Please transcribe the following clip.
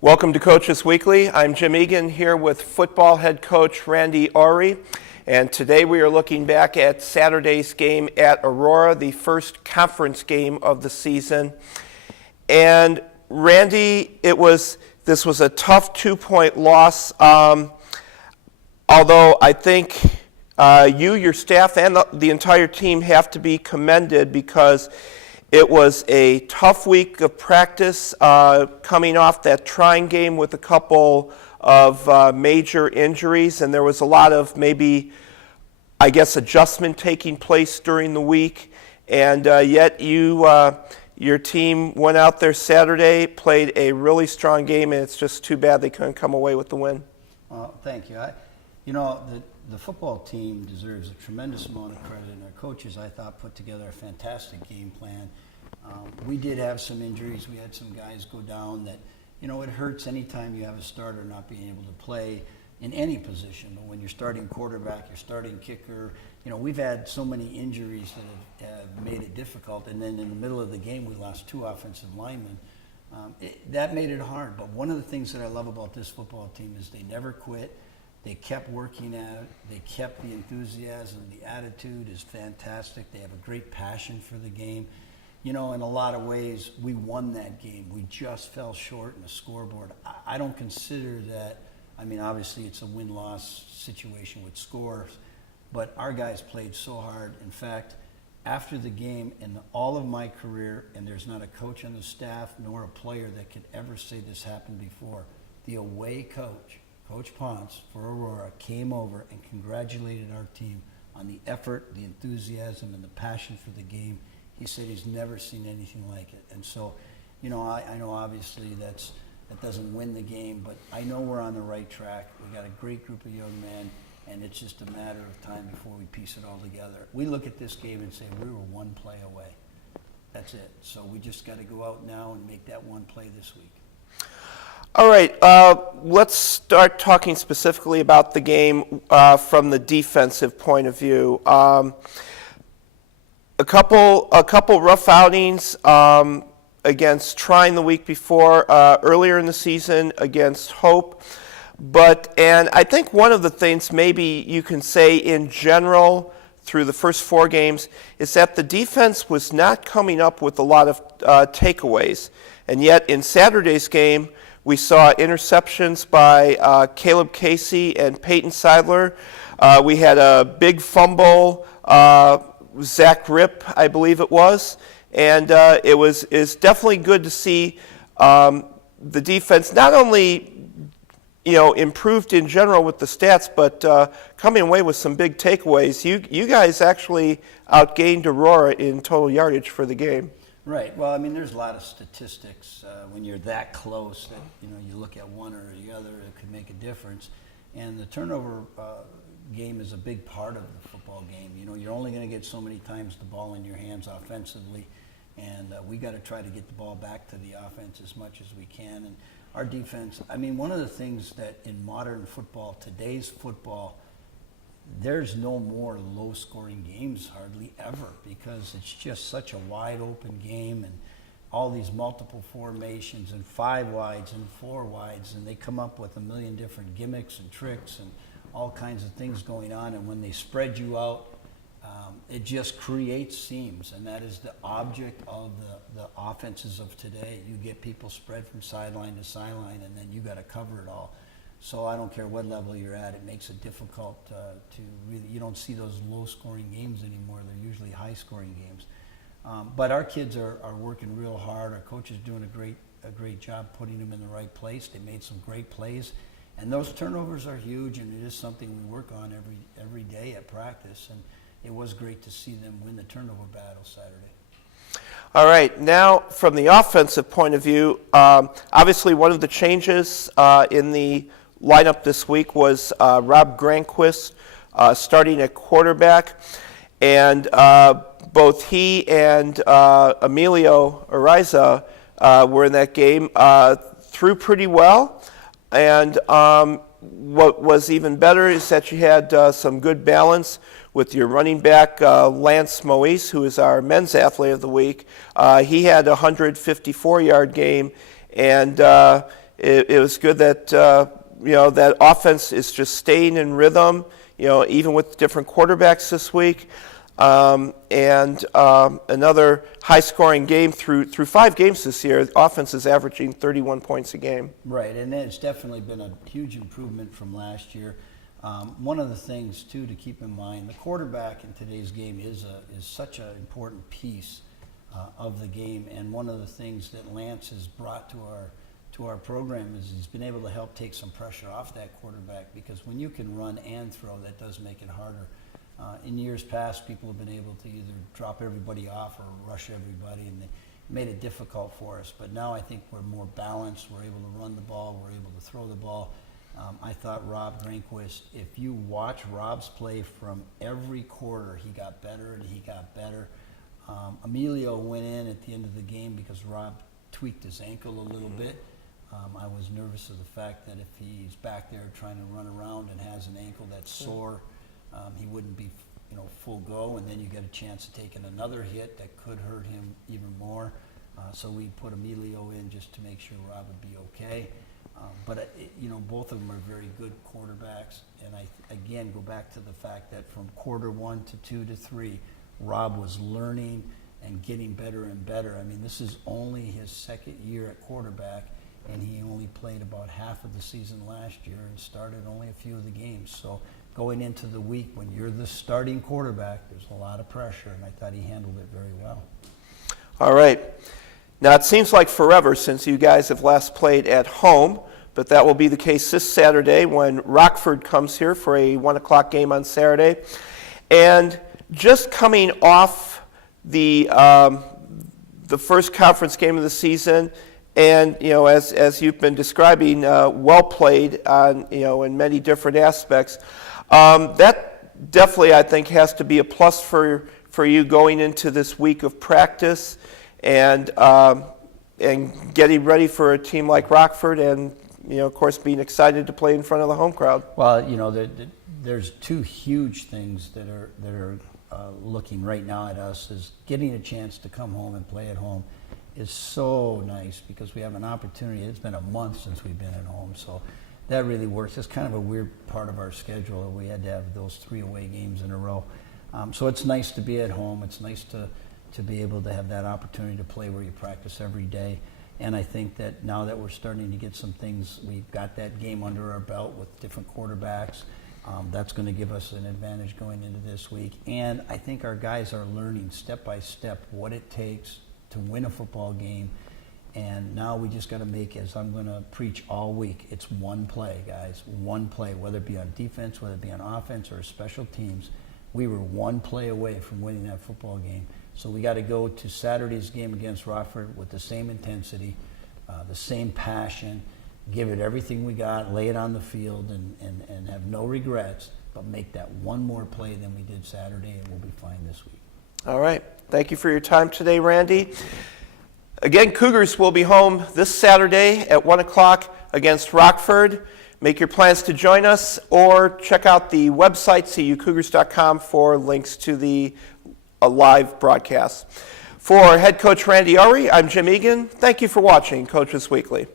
Welcome to Coaches Weekly. I'm Jim Egan here with football head coach Randy Awrey. And today we are looking back at Saturday's game at Aurora, the first conference game of the season. And Randy, this was a tough 2-point loss. Although I think you, your staff, and the entire team have to be commended because it was a tough week of practice coming off that trying game with a couple of major injuries, and there was a lot of adjustment taking place during the week. And yet your team went out there Saturday, played a really strong game, and it's just too bad they couldn't come away with the win. Well, thank you. The football team deserves a tremendous amount of credit, and our coaches, I thought, put together a fantastic game plan. We did have some injuries. We had some guys go down that, it hurts anytime you have a starter not being able to play in any position. But when you're starting quarterback, you're starting kicker, we've had so many injuries that have made it difficult. And then in the middle of the game, we lost 2 offensive linemen. That made it hard. But one of the things that I love about this football team is they never quit. They kept working at it. They kept the enthusiasm. The attitude is fantastic. They have a great passion for the game. In a lot of ways, we won that game. We just fell short in the scoreboard. I don't consider that. Obviously, it's a win-loss situation with scores, but our guys played so hard. In fact, after the game, in all of my career, and there's not a coach on the staff nor a player that could ever say this happened before, the away coach, Coach Ponce for Aurora, came over and congratulated our team on the effort, the enthusiasm, and the passion for the game. He said he's never seen anything like it. And so, I know obviously that doesn't win the game, but I know we're on the right track. We got a great group of young men, and it's just a matter of time before we piece it all together. We look at this game and say we were 1 play away. That's it. So we just got to go out now and make that 1 play this week. All right, let's start talking specifically about the game from the defensive point of view. A couple rough outings against Trine the week before, earlier in the season against Hope. And I think one of the things maybe you can say in general through the first 4 games is that the defense was not coming up with a lot of takeaways. And yet in Saturday's game, we saw interceptions by Caleb Casey and Peyton Seidler. We had a big fumble, Zach Ripp, I believe it was. And it's definitely good to see the defense not only improved in general with the stats, but coming away with some big takeaways. You guys actually outgained Aurora in total yardage for the game. Right. Well, there's a lot of statistics when you're that close that, you look at one or the other, it could make a difference. And the turnover game is a big part of the football game. You're only going to get so many times the ball in your hands offensively, and we got to try to get the ball back to the offense as much as we can. And our defense, one of the things that in modern football, today's football, there's no more low-scoring games hardly ever because it's just such a wide-open game and all these multiple formations and 5 wides and 4 wides, and they come up with a million different gimmicks and tricks and all kinds of things going on. And when they spread you out, it just creates seams, and that is the object of the offenses of today. You get people spread from sideline to sideline, and then you got to cover it all. So I don't care what level you're at, it makes it difficult to really, you don't see those low-scoring games anymore. They're usually high-scoring games. But our kids are working real hard. Our coach is doing a great job putting them in the right place. They made some great plays. And those turnovers are huge, and it is something we work on every day at practice. And it was great to see them win the turnover battle Saturday. All right, now from the offensive point of view, obviously one of the changes in the lineup this week was Rob Granquist starting at quarterback. And both he and Emilio Ariza were in that game, threw pretty well. And what was even better is that you had some good balance with your running back, Lance Moise, who is our men's athlete of the week. He had a 154-yard game, and it was good that that offense is just staying in rhythm. Even with different quarterbacks this week, and another high-scoring game through 5 games this year. The offense is averaging 31 points a game. Right, and it's definitely been a huge improvement from last year. One of the things too to keep in mind, the quarterback in today's game is such an important piece of the game, and one of the things that Lance has brought to our program is he's been able to help take some pressure off that quarterback, because when you can run and throw, that does make it harder. In years past, people have been able to either drop everybody off or rush everybody, and they made it difficult for us. But now I think we're more balanced. We're able to run the ball. We're able to throw the ball. I thought Rob Granquist, if you watch Rob's play from every quarter, he got better and he got better. Emilio went in at the end of the game because Rob tweaked his ankle a little bit. I was nervous of the fact that if he's back there trying to run around and has an ankle that's sore, he wouldn't be, full go, and then you get a chance of taking another hit that could hurt him even more. So we put Emilio in just to make sure Rob would be okay. But both of them are very good quarterbacks, and I again go back to the fact that from quarter 1 to 2 to 3, Rob was learning and getting better and better. I mean, this is only his second year at quarterback, and he only played about half of the season last year and started only a few of the games. So going into the week, when you're the starting quarterback, there's a lot of pressure, and I thought he handled it very well. All right. Now, it seems like forever since you guys have last played at home, but that will be the case this Saturday when Rockford comes here for a 1 o'clock game on Saturday. And just coming off the first conference game of the season, and as you've been describing, well played on in many different aspects. That definitely, I think, has to be a plus for you going into this week of practice and getting ready for a team like Rockford, and of course, being excited to play in front of the home crowd. Well, there's 2 huge things that are looking right now at us. Is getting a chance to come home and play at home is so nice, because we have an opportunity. It's been a month since we've been at home, so that really works. It's kind of a weird part of our schedule. We had to have those 3 away games in a row. So it's nice to be at home. It's nice to be able to have that opportunity to play where you practice every day. And I think that now that we're starting to get some things, we've got that game under our belt with different quarterbacks. That's going to give us an advantage going into this week. And I think our guys are learning step by step what it takes to win a football game. And now we just got to make, as I'm going to preach all week, it's one play, guys. One play, whether it be on defense, whether it be on offense or special teams. We were one play away from winning that football game. So we got to go to Saturday's game against Rockford with the same intensity, the same passion, give it everything we got, lay it on the field, and have no regrets, but make that one more play than we did Saturday, and we'll be fine this week. All right. Thank you for your time today, Randy. Again, Cougars will be home this Saturday at 1 o'clock against Rockford. Make your plans to join us, or check out the website, cucougars.com, for links to the live broadcast. For head coach Randy Awrey, I'm Jim Egan. Thank you for watching Coaches Weekly.